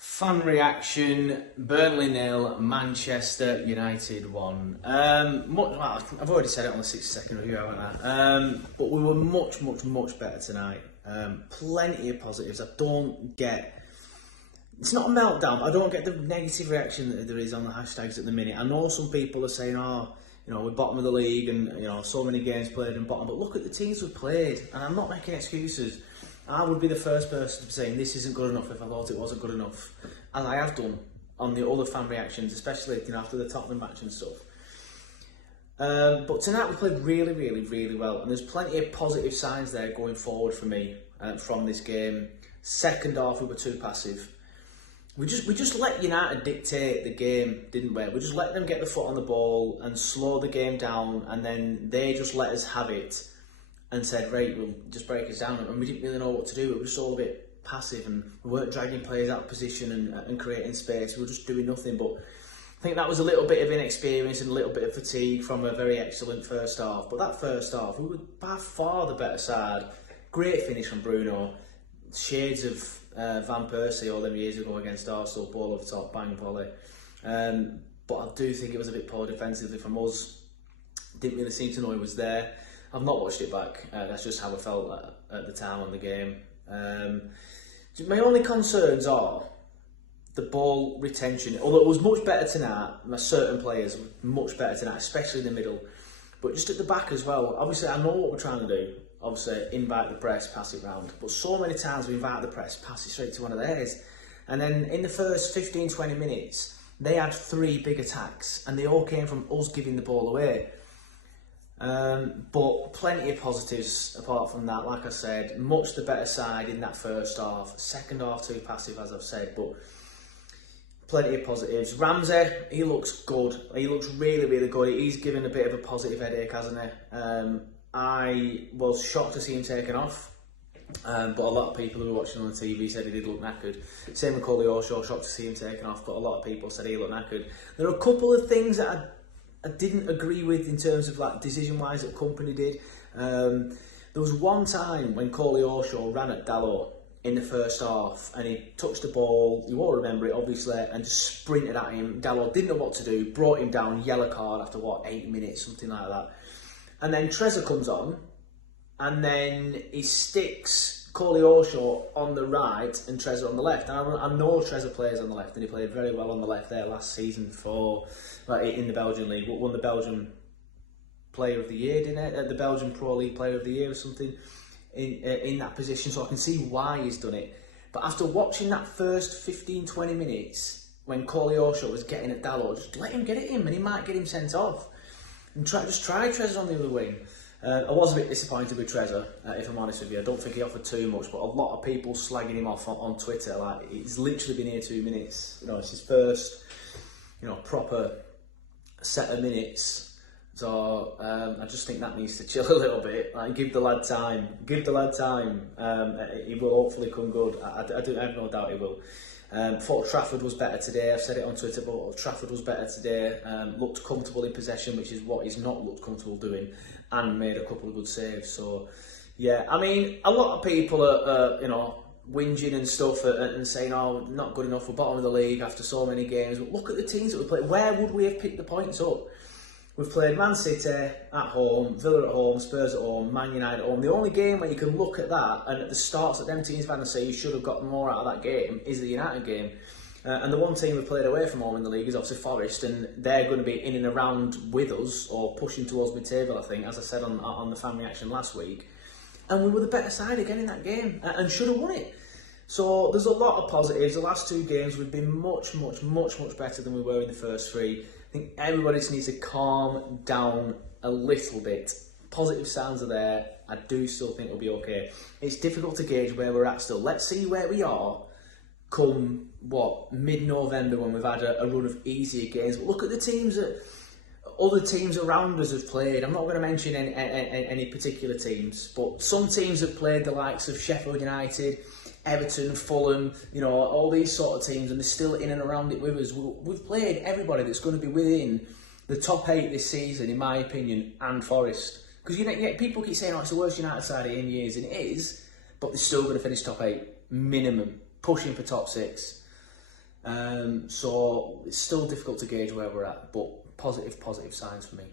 Fan reaction, Burnley 0, Manchester United 1. I've already said it on the 60-second review, haven't I? But we were much better tonight. Plenty of positives. It's not a meltdown, but I don't get the negative reaction that there is on the hashtags at the minute. I know some people are saying, we're bottom of the league and, so many games played and bottom. But look at the teams we've played, and I'm not making excuses. I would be the first person to be saying this isn't good enough if I thought it wasn't good enough. And I have done on the other fan reactions, especially after the Tottenham match and stuff. But tonight we played really well, and there's plenty of positive signs there going forward for me from this game. Second half we were too passive. We just let United dictate the game, didn't we? We just let them get the foot on the ball and slow the game down, and then they just let us have it and said, right, we'll just break us down. And we didn't really know what to do. We were just all a bit passive, and we weren't dragging players out of position and creating space. We were just doing nothing. But I think that was a little bit of inexperience and a little bit of fatigue from a very excellent first half. But that first half, we were by far the better side. Great finish from Bruno. Shades of Van Persie all them years ago against Arsenal, ball over top, bang volley. But I do think it was a bit poor defensively from us. Didn't really seem to know he was there. I've not watched it back. That's just how I felt at the time on the game. My only concerns are the ball retention. Although it was much better tonight, certain players were much better tonight, especially in the middle. But just at the back as well. Obviously, I know what we're trying to do. Obviously, invite the press, pass it round. But so many times we invite the press, pass it straight to one of theirs. And then in the first 15-20 minutes, they had 3 big attacks, and they all came from us giving the ball away. But plenty of positives apart from that. Like I said, much the better side in that first half. Second half too passive, as I've said, but plenty of positives. Ramsey, he looks good. He looks really good. He's given a bit of a positive headache, hasn't he? I was shocked to see him taken off, but a lot of people who were watching on the TV said he did look knackered. Same with Koleosho, shocked to see him taken off, but a lot of people said he looked knackered. There are a couple of things that I didn't agree with in terms of decision-wise that Company did. There was one time when Koleosho ran at Dalot in the first half and he touched the ball, you all remember it obviously, and just sprinted at him. Dalot didn't know what to do, brought him down, yellow card after 8 minutes, something like that. And then Trezor comes on and then he sticks Koleosho on the right and Trezor on the left. And I know Trezor plays on the left, and he played very well on the left there last season in the Belgian League. Won the Belgian Player of the Year, didn't it? The Belgian Pro League Player of the Year or something in that position. So I can see why he's done it. But after watching that first 15-20 minutes when Koleosho was getting at Dalot, just let him get at him and he might get him sent off. And just try Trezor on the other wing. I was a bit disappointed with Trezor, if I'm honest with you. I don't think he offered too much, but a lot of people slagging him off on Twitter. He's literally been here 2 minutes. It's his first, proper set of minutes. So I just think that needs to chill a little bit. Give the lad time. He will hopefully come good. I have no doubt he will. Thought Trafford was better today. I've said it on Twitter, but Trafford was better today. Looked comfortable in possession, which is what he's not looked comfortable doing, and made a couple of good saves. So, yeah, I mean, a lot of people are whinging and stuff and saying, not good enough, we're bottom of the league after so many games. But look at the teams that we played. Where would we have picked the points up? We've played Man City at home, Villa at home, Spurs at home, Man United at home. The only game where you can look at that and at the starts that them teams van and say you should have gotten more out of that game is the United game. And the one team we played away from home in the league is obviously Forest, and they're going to be in and around with us or pushing towards mid-table, I think, as I said on the fan reaction last week. And we were the better side again in that game and should have won it. So there's a lot of positives. The last 2 games we've been much better than we were in the first 3. I think everybody just needs to calm down a little bit. Positive signs are there. I do still think we'll be okay. It's difficult to gauge where we're at still. Let's see where we are come, mid-November when we've had a run of easier games. But look at the teams that other teams around us have played. I'm not going to mention any particular teams, but some teams have played the likes of Sheffield United, Everton, Fulham, all these sort of teams, and they're still in and around it with us. We've played everybody that's going to be within the top 8 this season, in my opinion, and Forest. Because people keep saying, it's the worst United side in years, and it is, but they're still going to finish top 8, minimum, pushing for top 6. So it's still difficult to gauge where we're at, but positive signs for me.